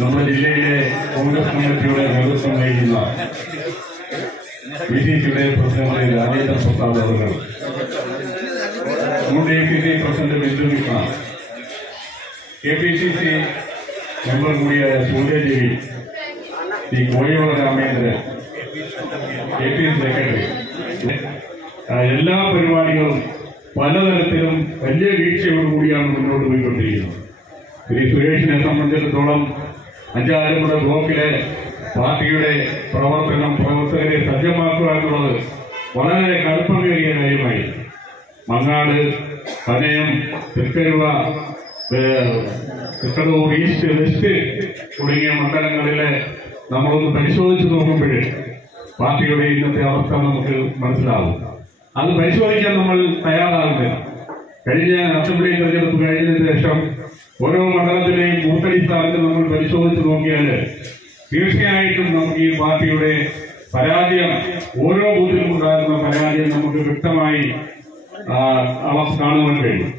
നമ്മുടെ ജില്ലയിലെ കോൺഗ്രസ് കമ്മിറ്റിയുടെ നേതൃത്വം വഹിക്കുന്ന PCCയുടെ പ്രസിഡന്റ് രാജേന്ദ്ര പ്രസാദ് അവർ, നമ്മുടെ ACC president Bindu Krishna, KPCC member കൂടിയായ സൂര്യദേവി, ശ്രീ കോഴിയോള രാമേന്ദ്രൻ, APC സെക്രട്ടറി, എല്ലാ പരിപാടികളും പലതരത്തിലും വലിയ വീഴ്ചയോടുകൂടിയാണ് മുന്നോട്ട് പോയിക്കൊണ്ടിരിക്കുന്നത്. ശ്രീ സുരേഷിനെ സംബന്ധിച്ചിടത്തോളം അഞ്ചാലപ്പുഴ ബ്ലോക്കിലെ പാർട്ടിയുടെ പ്രവർത്തകരെ സജ്ജമാക്കുക എന്നുള്ളത് വളരെ കടുപ്പമേറിയ കാര്യമായി. മങ്ങാട്, കനയം, തൃക്കരുവ, തൃക്കടൂർ ഈസ്റ്റ്, വെസ്റ്റ് തുടങ്ങിയ മണ്ഡലങ്ങളിലെ നമ്മളൊന്ന് പരിശോധിച്ച് നോക്കുമ്പോൾ പാർട്ടിയുടെ ഇന്നത്തെ അവസ്ഥ നമുക്ക് മനസ്സിലാവും. അത് പരിശോധിക്കാൻ നമ്മൾ തയ്യാറാകുന്നില്ല. കഴിഞ്ഞ അസംബ്ലി തെരഞ്ഞെടുപ്പ് കഴിഞ്ഞതിന് ശേഷം ഓരോ മണ്ഡലത്തിലെയും ബൂത്തടിസ്ഥാനത്തിൽ നമ്മൾ പരിശോധിച്ച് നോക്കിയാൽ തീർച്ചയായിട്ടും നമുക്ക് ഈ പാർട്ടിയുടെ പരാജയം, ഓരോ ബൂത്തിലും ഉണ്ടാകുന്ന പരാജയം നമുക്ക് വ്യക്തമായി അവസ്ഥ കാണുവാൻ കഴിയും.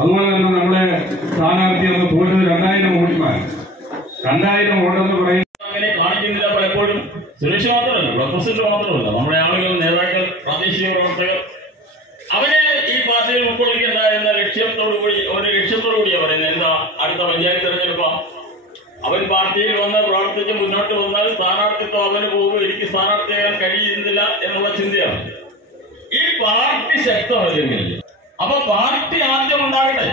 അതുപോലെ തന്നെ നമ്മുടെ സ്ഥാനാർത്ഥി എന്ന് തോറ്റത് 2000 വോട്ടിനാണ്. 2000 വോട്ടെന്ന് പറയുന്നത് അങ്ങനെ കാണിക്കുന്നില്ല. പലപ്പോഴും സുരക്ഷ മാത്രമല്ല, പ്രസിഡന്റ് മാത്രമല്ല, നമ്മുടെ ആളുകൾ, നേതാക്കൾ, പ്രാദേശിക പ്രവർത്തകർ അവരെ ഈ പാർട്ടിയിൽ ഉൾക്കൊള്ളിക്കേണ്ട എന്ന ലക്ഷ്യത്തോടു കൂടിയാണ് പറയുന്നത്. എന്താ, അടുത്ത പഞ്ചായത്ത് തെരഞ്ഞെടുപ്പാണ്, അവൻ പാർട്ടിയിൽ വന്ന് പ്രവർത്തിച്ച് മുന്നോട്ട് വന്നാൽ സ്ഥാനാർത്ഥിത്വം അവന് പോകും, എനിക്ക് സ്ഥാനാർത്ഥിയാകാൻ കഴിയുന്നില്ല എന്നുള്ള ചിന്തയാണ്. ഈ പാർട്ടി ശക്തമല്ലെങ്കിൽ അപ്പൊ പാർട്ടി ആദ്യം ഉണ്ടാകട്ടെ,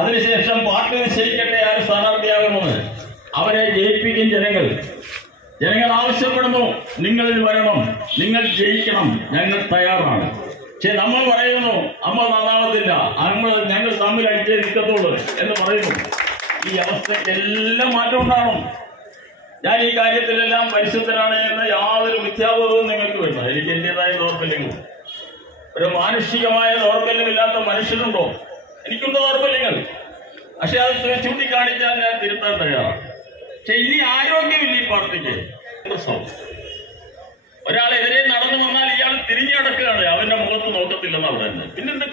അതിനുശേഷം പാർട്ടി നിശ്ചയിക്കട്ടെ ആര് സ്ഥാനാർത്ഥിയാകുമെന്ന്. അവരെ ജയിപ്പിക്കും ജനങ്ങൾ ആവശ്യപ്പെടുന്നു, നിങ്ങളിൽ വരണം, നിങ്ങൾ ജയിക്കണം, ഞങ്ങൾ തയ്യാറാണ്. പക്ഷെ നമ്മൾ പറയുന്നു അമ്മ നന്നാവത്തില്ല, ഞങ്ങൾ തമ്മിൽ അടിച്ചേ നിൽക്കത്തുള്ളൂ എന്ന് പറയുന്നു. ഈ അവസ്ഥക്കെല്ലാം മാറ്റം ഉണ്ടാകണം. ഞാൻ ഈ കാര്യത്തിലെല്ലാം പരിശുദ്ധനാണ് എന്ന യാതൊരു മിഥ്യാബോധവും നിങ്ങൾക്ക് വേണ്ട. എനിക്ക് എന്റേതായ ദൗർബല്യങ്ങൾ, ഒരു മാനുഷികമായ ദൗർബല്യമില്ലാത്ത മനുഷ്യരുണ്ടോ? എനിക്കുണ്ട് ദൗർബല്യങ്ങൾ. പക്ഷെ അത് ചൂണ്ടിക്കാണിച്ചാൽ ഞാൻ തിരുത്താൻ തയ്യാറാണ്. പക്ഷെ ഇനി ആരോഗ്യമില്ല ഈ പാർട്ടിക്ക്. ഒരാളെതിരെ നടന്നു വന്നാൽ ഇയാൾ തിരിഞ്ഞു കിടക്കുകയാണ്, അവന്റെ മുഖത്ത് നോക്കത്തില്ലെന്നാണ് പറയുന്നത്. പിന്നെന്ത്